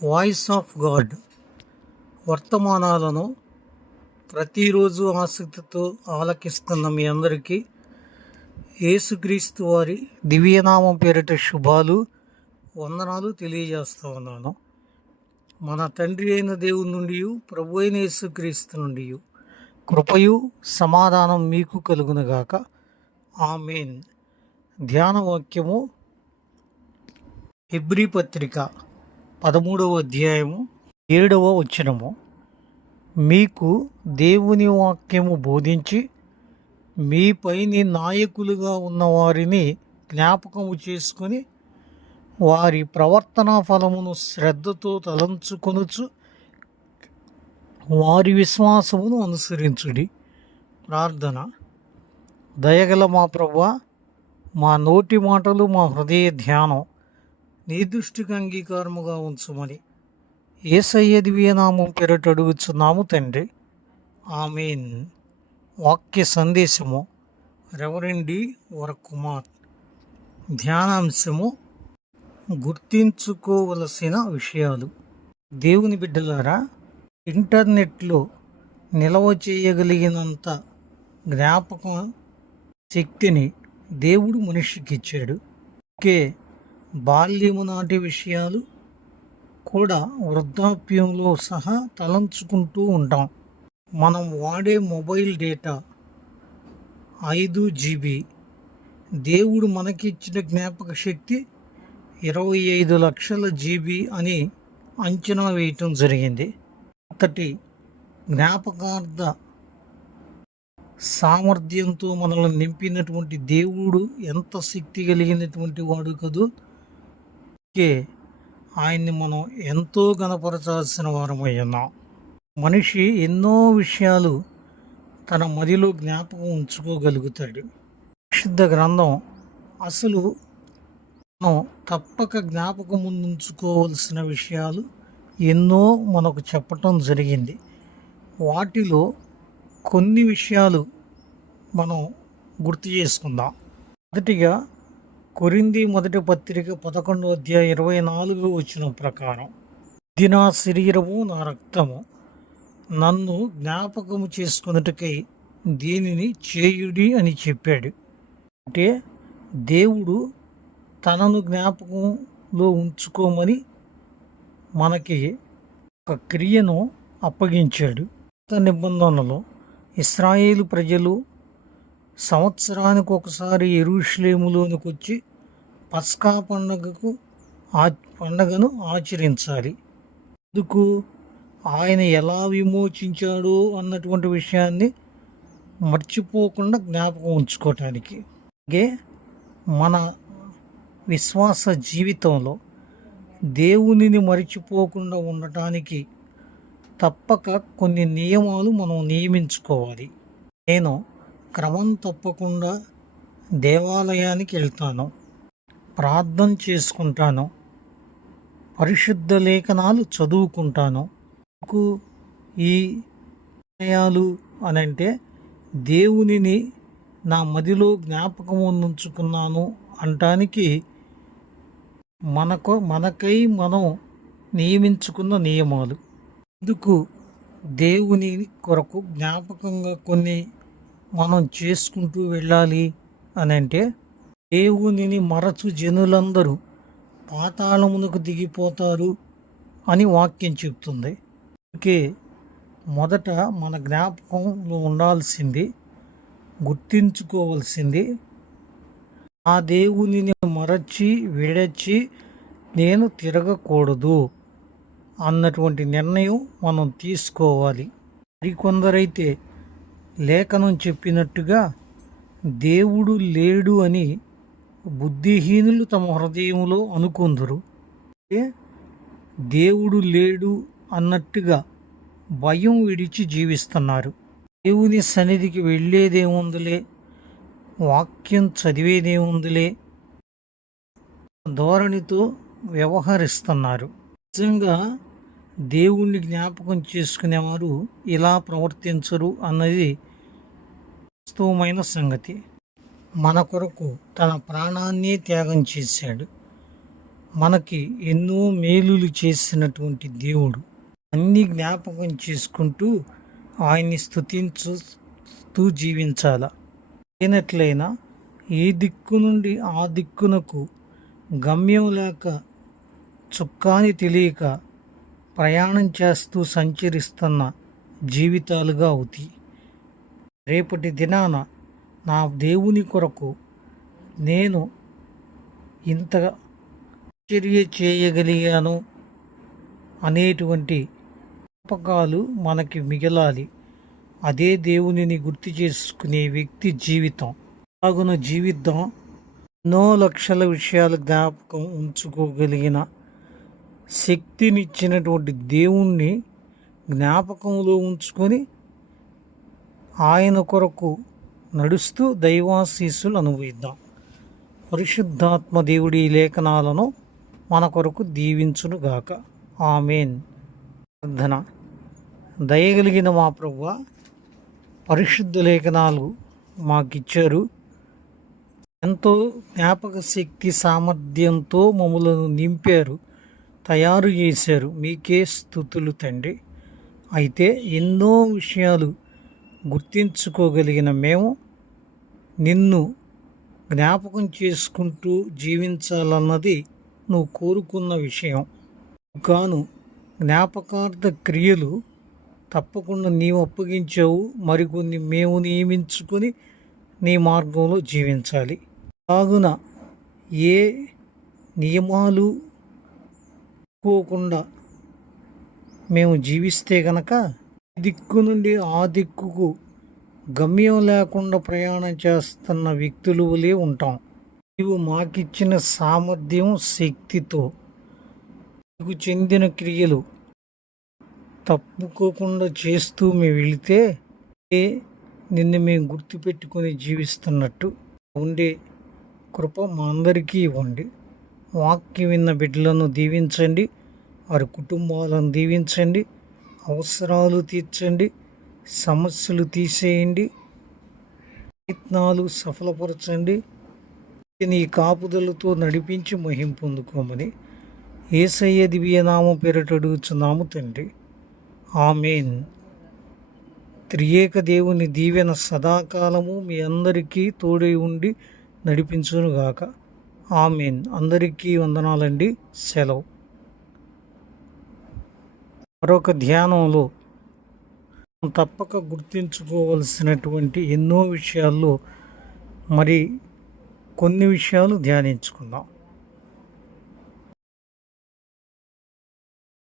Voice of God వర్తమానాలను ప్రతిరోజు ఆసక్తితో ఆలకిస్తున్న మీ అందరికీ యేసుక్రీస్తు వారి దివ్యనామం పేరిట శుభాలు వందనాలు తెలియజేస్తూ ఉన్నాను. మన తండ్రి అయిన దేవుని నుండి, ప్రభు అయిన యేసుక్రీస్తు నుండి కృపయు సమాధానం మీకు కలుగునుగాక. ఆమేన్. ధ్యాన వాక్యము హెబ్రీ పత్రిక 13వ అధ్యాయము 7వ వచనము. మీకు దేవుని వాక్యము బోధించి మీపైని నాయకులుగా ఉన్న వారిని జ్ఞాపకము చేసుకొని వారి ప్రవర్తనా ఫలమును శ్రద్ధతో తలంచుకొనుచు వారి విశ్వాసమును అనుసరించుడి. ప్రార్థన. దయగల మా ప్రభువా, మా నోటి మాటలు, మా హృదయ ధ్యానం నీ దృష్టికి అంగీకారముగా ఉంచుమని యేసయ్య దివ్యనామం పేరిట అడుగుచున్నాము తండ్రి. ఆమేన్. వాక్య సందేశము రెవరెండ్ డి. వరకుమార్. ధ్యానాంశము గుర్తించుకోవలసిన విషయాలు. దేవుని బిడ్డలారా, ఇంటర్నెట్లో నిల్వ చేయగలిగినంత జ్ఞాపక శక్తిని దేవుడు మనిషికి ఇచ్చాడు. బాల్యము నాటి విషయాలు కూడా వృద్ధాప్యంలో సహా తలంచుకుంటూ ఉంటాం. మనం వాడే మొబైల్ డేటా 5 GB. దేవుడు మనకిచ్చిన జ్ఞాపక శక్తి 25 లక్షల GB అని అంచనా వేయటం జరిగింది. అంతటి జ్ఞాపకార్థ సామర్థ్యంతో మనల్ని నింపినటువంటి దేవుడు ఎంత శక్తి కలిగినటువంటి వాడు కదూ. ఆయన్ని మనం ఎంతో గణపరచాల్సిన వారమై ఉన్నాం. మనిషి ఎన్నో విషయాలు తన మదిలో జ్ఞాపకం ఉంచుకోగలుగుతాడు. పరిశుద్ధ గ్రంథం అసలు మనం తప్పక జ్ఞాపకం ఉంచుకోవలసిన విషయాలు ఎన్నో మనకు చెప్పటం జరిగింది. వాటిలో కొన్ని విషయాలు మనం గుర్తు చేసుకుందాం. మొదటిగా కొరింథీ మొదటి పత్రిక 11వ అధ్యాయం 24వ వచనం ప్రకారం, ఇది నా శరీరము, నా రక్తము, నన్ను జ్ఞాపకము చేసుకున్నట్టుకై దీనిని చేయుడి అని చెప్పాడు. అంటే దేవుడు తనను జ్ఞాపకంలో ఉంచుకోమని మనకి ఒక క్రియను అప్పగించాడు. కొత్త నిబంధనలో ఇశ్రాయేలు ప్రజలు సంవత్సరానికి ఒకసారి యెరూషలేములోనికి వచ్చి పస్కా పండగను ఆచరించాలి. అందుకు ఆయన ఎలా విమోచించాడో అన్నటువంటి విషయాన్ని మర్చిపోకుండా జ్ఞాపకం ఉంచుకోవటానికి. అలాగే మన విశ్వాస జీవితంలో దేవునిని మర్చిపోకుండా ఉండటానికి తప్పక కొన్ని నియమాలు మనం నియమించుకోవాలి. నేను క్రమం తప్పకుండా దేవాలయానికి వెళ్తాను, ప్రార్థన చేసుకుంటాను, పరిశుద్ధ లేఖనాలు చదువుకుంటాను. ఈ విషయాలు అనంటే దేవునిని నా మదిలో జ్ఞాపకం ఉంచుకున్నాను అంటానికి మనకై మనం నియమించుకున్న నియమాలు. ఎందుకు దేవుని కొరకు జ్ఞాపకంగా కొన్ని మనం చేసుకుంటూ వెళ్ళాలి అనంటే, దేవునిని మరచు జనులందరూ పాతాళమునకు దిగిపోతారు అని వాక్యం చెప్తుంది. అందుకే మొదట మన జ్ఞాపకంలో ఉండాల్సింది, గుర్తించుకోవాల్సింది, ఆ దేవునిని మరచి విడచి నేను తిరగకూడదు అన్నటువంటి నిర్ణయం మనం తీసుకోవాలి. మరికొందరైతే లేఖనం చెప్పినట్టుగా దేవుడు లేడు అని బుద్ధిహీనులు తమ హృదయంలో అనుకుందరు. దేవుడు లేడు అన్నట్టుగా భయం విడిచి జీవిస్తున్నారు. దేవుని సన్నిధికి వెళ్ళేదేముందిలే, వాక్యం చదివేదేముందిలే ధోరణితో వ్యవహరిస్తున్నారు. నిజంగా దేవుణ్ణి జ్ఞాపకం చేసుకునేవారు ఇలా ప్రవర్తించరు అన్నది వాస్తవమైన సంగతి. మన కొరకు తన ప్రాణాన్ని త్యాగం చేశాడు. మనకి ఎన్నో మేలులు చేసినటువంటి దేవుడు. అన్నీ జ్ఞాపకం చేసుకుంటూ ఆయన్ని స్తుతించుతూ జీవించాల. అయినట్లయినా ఏ దిక్కు నుండి ఆ దిక్కునకు గమ్యం లేక చుక్కాని తెలియక ప్రయాణం చేస్తూ సంచరిస్తున్న జీవితాలుగా అవుతాయి. రేపటి దినాన నా దేవుని కొరకు నేను ఇంత చర్య చేయగలిగాను అనేటువంటి జ్ఞాపకాలు మనకి మిగలాలి. అదే దేవునిని గుర్తు చేసుకునే వ్యక్తి జీవితం. అలాగున జీవితం ఎన్నో లక్షల విషయాలు జ్ఞాపకం ఉంచుకోగలిగిన శక్తినిచ్చినటువంటి దేవుణ్ణి జ్ఞాపకంలో ఉంచుకొని ఆయన కొరకు నడుస్తూ దైవాశీస్సులు అనుభవిద్దాం. పరిశుద్ధాత్మ దేవుడి లేఖనాలను మన కొరకు దీవించునుగాక. ఆమేన్. ప్రార్థన. దయగలిగిన మా ప్రభువా, పరిశుద్ధ లేఖనాలు మాకిచ్చారు. ఎంతో జ్ఞాపక శక్తి సామర్థ్యంతో మమ్మలను నింపారు, తయారు చేశారు. మీకే స్తుతులు తండ్రి. అయితే ఎన్నో విషయాలు గుర్తించుకోగలిగిన మేము నిన్ను జ్ఞాపకం చేసుకుంటూ జీవించాలన్నది నువ్వు కోరుకున్న విషయం. కాను జ్ఞాపకార్థ క్రియలు తప్పకుండా నీవు అప్పగించావు. మరికొన్ని మేము నియమించుకొని నీ మార్గంలో జీవించాలి. కావున ఏ నియమాలు పోకుండా మేము జీవిస్తే గనక దిక్కు నుండి ఆ దిక్కుకు గమ్యం లేకుండా ప్రయాణం చేస్తున్న వ్యక్తులు వలె ఉంటాం. నీవు మాకిచ్చిన సామర్థ్యం శక్తితో నీకు చెందిన క్రియలు తప్పుకోకుండా చేస్తూ మేము వెళితే నిన్ను మేము గుర్తుపెట్టుకొని జీవిస్తున్నట్టు ఉండే కృప మా అందరికీ ఇవ్వండి. వాక్యం విన్న బిడ్డలను దీవించండి, వారి కుటుంబాలను దీవించండి, అవసరాలు తీర్చండి, సమస్యలు తీసేయండి, ప్రయత్నాలు సఫలపరచండి. నీ కాపుదలతో నడిపించి మహిం పొందుకోమని యేసయ్య దివ్యనామం పేరిట అడుగుచున్నాము తండ్రి. ఆమేన్. త్రియేక దేవుని దీవెన సదాకాలము మీ అందరికీ తోడై ఉండి నడిపించునుగాక. ఆమేన్. అందరికీ వందనాలండి. సెలవు. మరొక ధ్యానంలో తప్పక గుర్తించుకోవలసినటువంటి ఎన్నో విషయాల్లో మరి కొన్ని విషయాలు ధ్యానించుకుందాం.